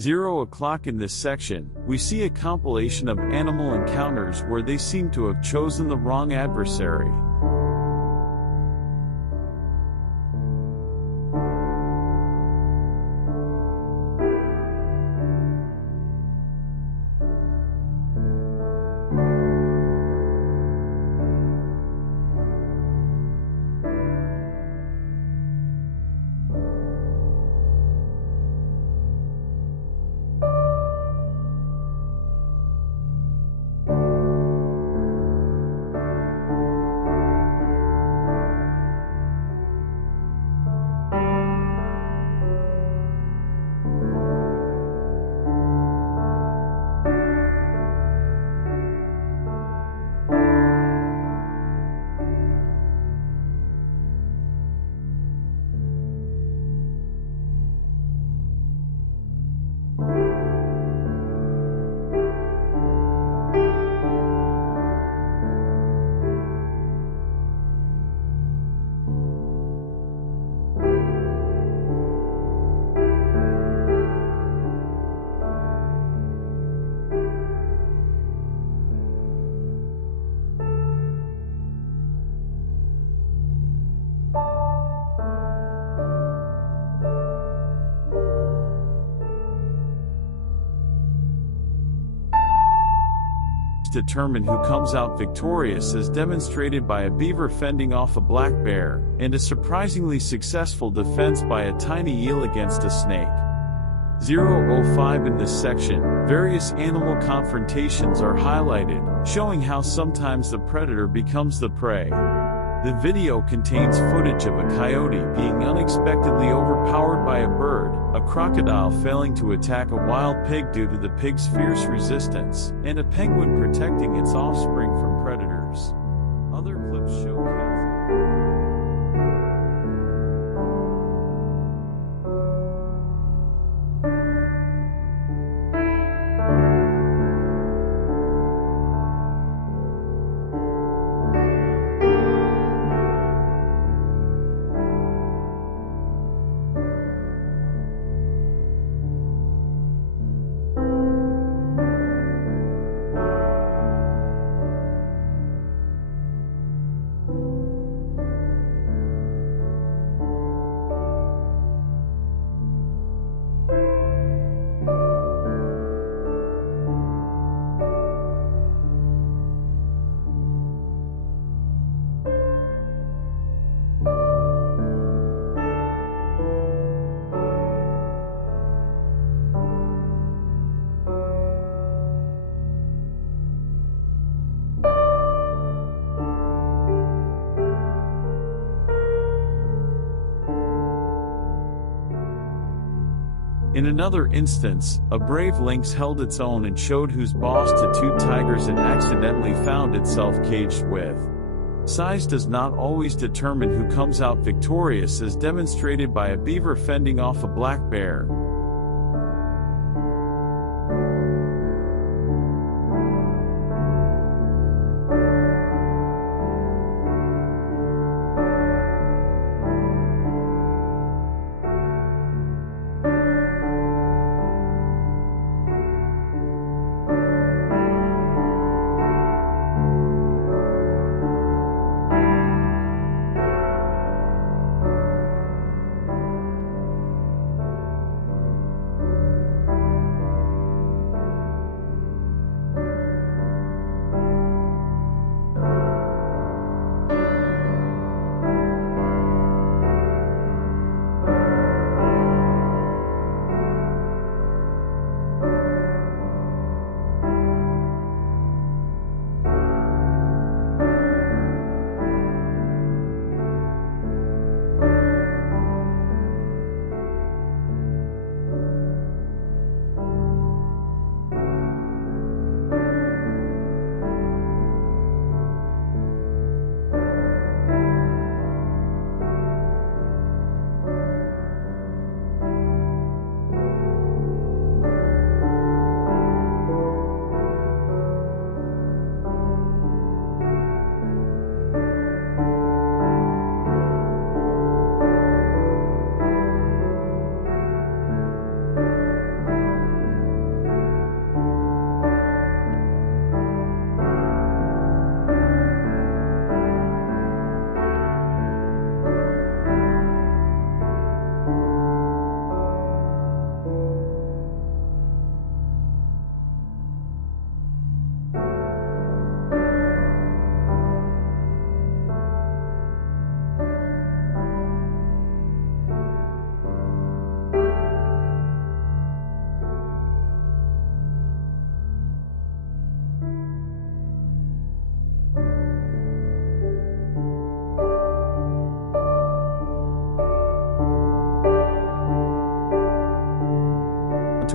0 o'clock. In this section, we see a compilation of animal encounters where they seem to have chosen the wrong adversary. Determine who comes out victorious as demonstrated by a beaver fending off a black bear, and a surprisingly successful defense by a tiny eel against a snake. 0:05. In this section, various animal confrontations are highlighted, showing how sometimes the predator becomes the prey. The video contains footage of a coyote being unexpectedly overpowered by a bird, a crocodile failing to attack a wild pig due to the pig's fierce resistance, and a penguin protecting its offspring from predators. Other clips showcase In another instance, a brave lynx held its own and showed who's boss to two tigers and accidentally found itself caged with. Size does not always determine who comes out victorious as demonstrated by a beaver fending off a black bear.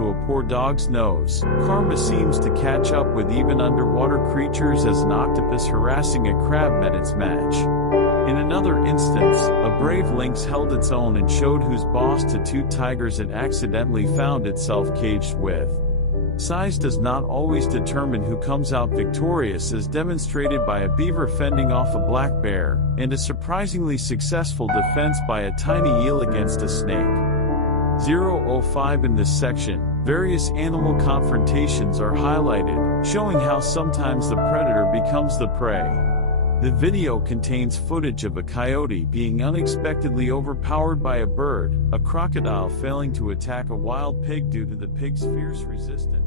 to a poor dog's nose, karma seems to catch up with even underwater creatures as an octopus harassing a crab met its match. In another instance, a brave lynx held its own and showed who's boss to two tigers it accidentally found itself caged with. Size does not always determine who comes out victorious, as demonstrated by a beaver fending off a black bear, and a surprisingly successful defense by a tiny eel against a snake. 005 In this section, various animal confrontations are highlighted, showing how sometimes the predator becomes the prey. The video contains footage of a coyote being unexpectedly overpowered by a bird, a crocodile failing to attack a wild pig due to the pig's fierce resistance.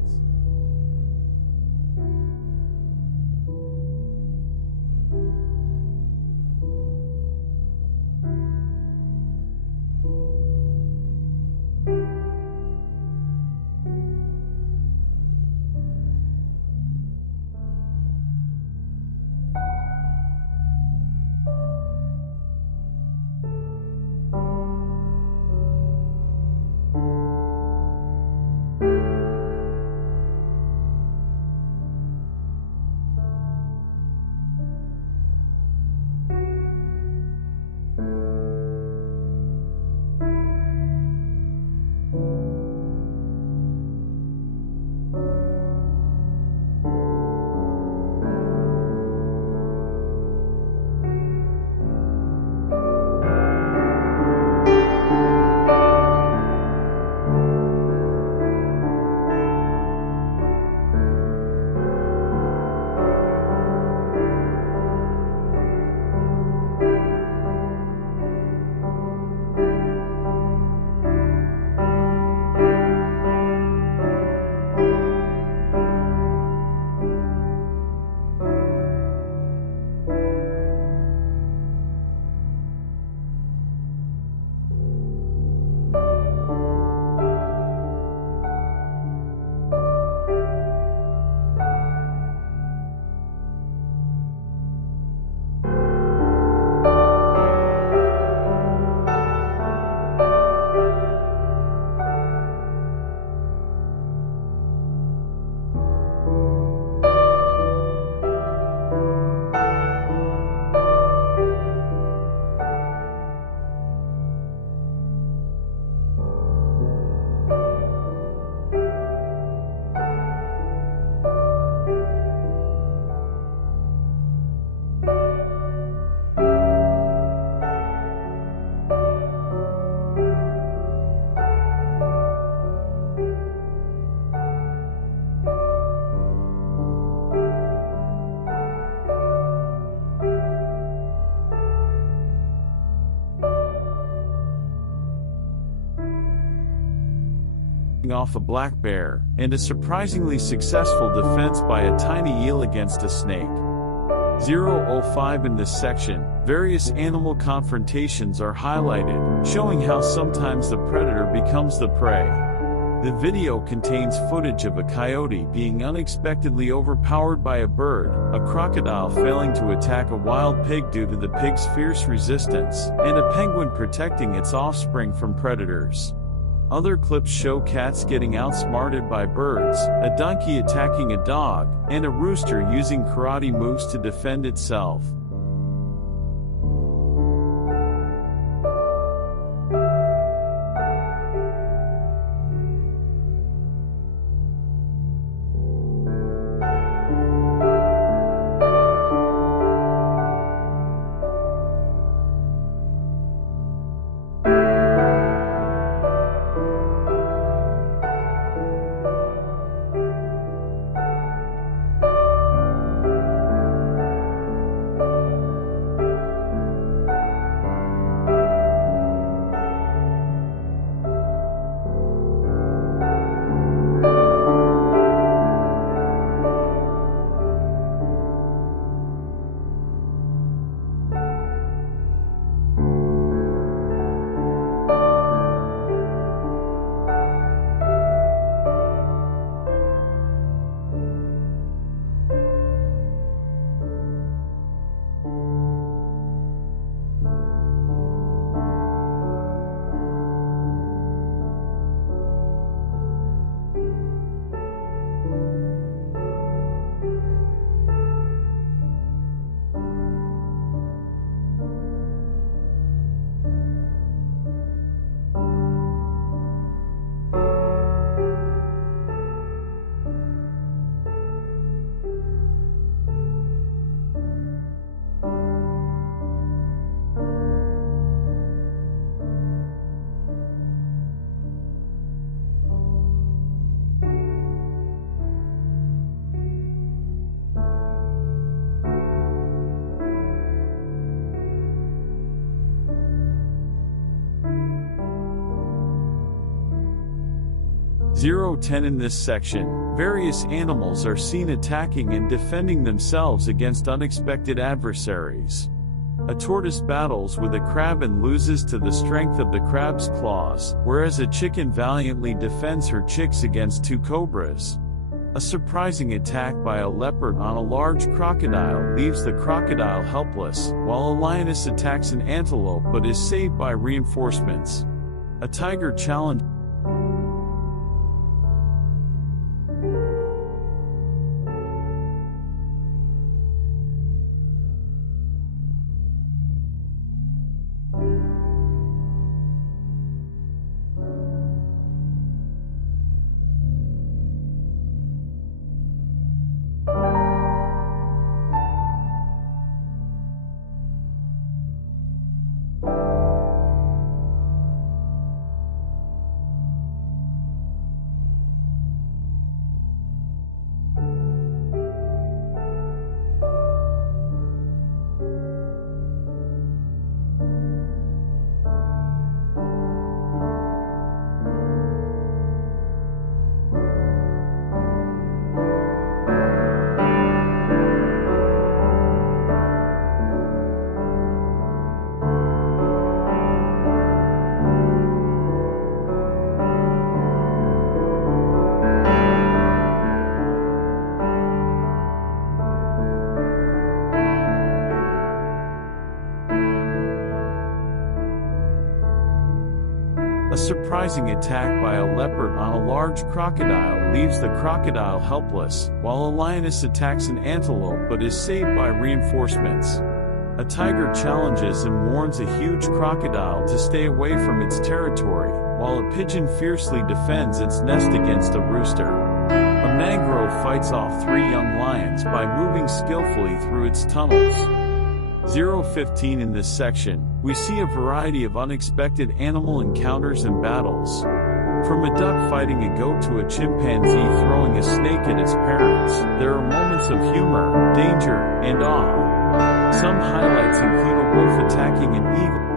Off a black bear, and a surprisingly successful defense by a tiny eel against a snake. 005 In this section, various animal confrontations are highlighted, showing how sometimes the predator becomes the prey. The video contains footage of a coyote being unexpectedly overpowered by a bird, a crocodile failing to attack a wild pig due to the pig's fierce resistance, and a penguin protecting its offspring from predators. Other clips show cats getting outsmarted by birds, a donkey attacking a dog, and a rooster using karate moves to defend itself. 0:10 In this section, various animals are seen attacking and defending themselves against unexpected adversaries. A tortoise battles with a crab and loses to the strength of the crab's claws, whereas a chicken valiantly defends her chicks against two cobras. A surprising attack by a leopard on a large crocodile leaves the crocodile helpless, while a lioness attacks an antelope but is saved by reinforcements. A tiger challenges A surprising attack by a leopard on a large crocodile leaves the crocodile helpless, while a lioness attacks an antelope but is saved by reinforcements. A tiger challenges and warns a huge crocodile to stay away from its territory, while a pigeon fiercely defends its nest against a rooster. A mangrove fights off three young lions by moving skillfully through its tunnels. 0:15 In this section, we see a variety of unexpected animal encounters and battles. From a duck fighting a goat to a chimpanzee throwing a snake at its parents, there are moments of humor, danger, and awe. Some highlights include a wolf attacking an eagle.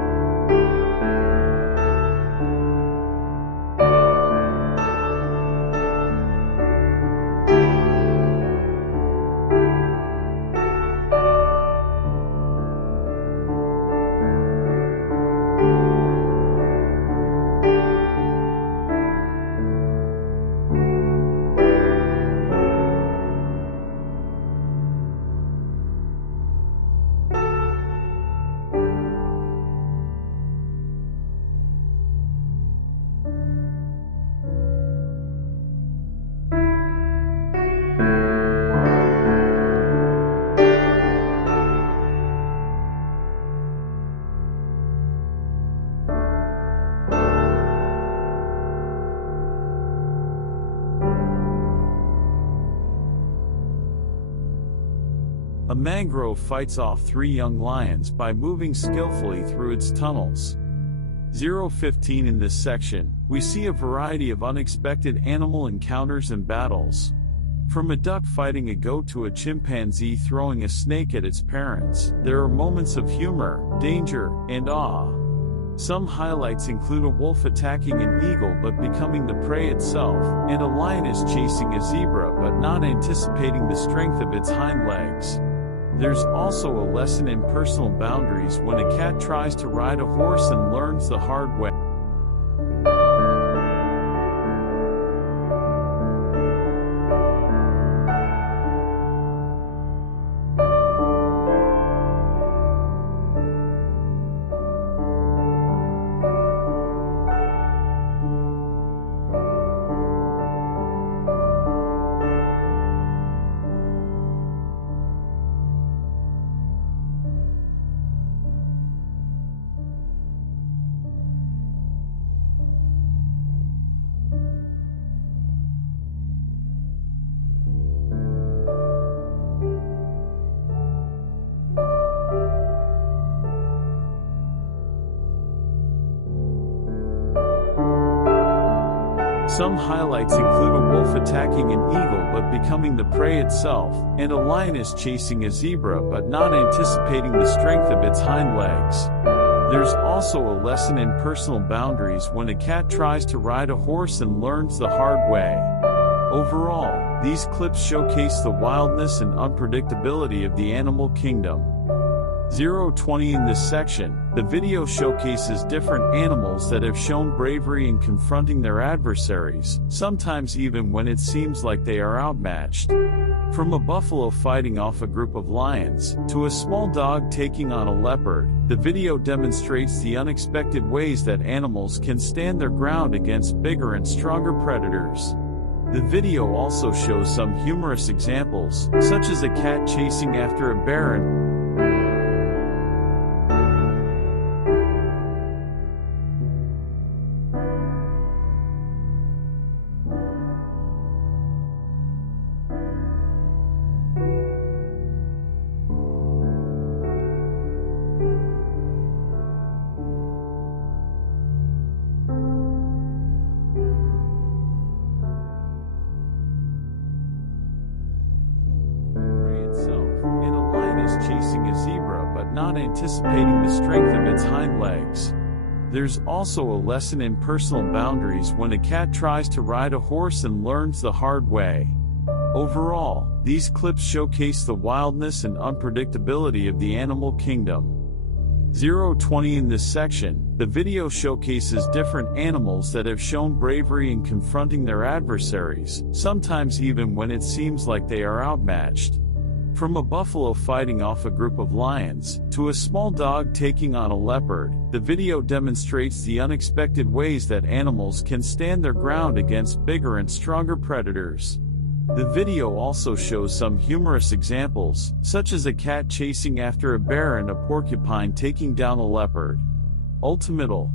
A mangrove fights off three young lions by moving skillfully through its tunnels. 0:15 In this section, we see a variety of unexpected animal encounters and battles. From a duck fighting a goat to a chimpanzee throwing a snake at its parents, there are moments of humor, danger, and awe. Some highlights include a wolf attacking an eagle but becoming the prey itself, and a lioness chasing a zebra but not anticipating the strength of its hind legs. There's also a lesson in personal boundaries when a cat tries to ride a horse and learns the hard way. Some highlights include a wolf attacking an eagle but becoming the prey itself, and a lioness chasing a zebra but not anticipating the strength of its hind legs. There's also a lesson in personal boundaries when a cat tries to ride a horse and learns the hard way. Overall, these clips showcase the wildness and unpredictability of the animal kingdom. 020 In this section, the video showcases different animals that have shown bravery in confronting their adversaries, sometimes even when it seems like they are outmatched. From a buffalo fighting off a group of lions, to a small dog taking on a leopard, the video demonstrates the unexpected ways that animals can stand their ground against bigger and stronger predators. The video also shows some humorous examples, such as a cat chasing after a bear and chasing a zebra but not anticipating the strength of its hind legs. There's also a lesson in personal boundaries when a cat tries to ride a horse and learns the hard way. Overall, these clips showcase the wildness and unpredictability of the animal kingdom. 020 In this section, the video showcases different animals that have shown bravery in confronting their adversaries, sometimes even when it seems like they are outmatched. From a buffalo fighting off a group of lions, to a small dog taking on a leopard, the video demonstrates the unexpected ways that animals can stand their ground against bigger and stronger predators. The video also shows some humorous examples, such as a cat chasing after a bear and a porcupine taking down a leopard. Ultimately,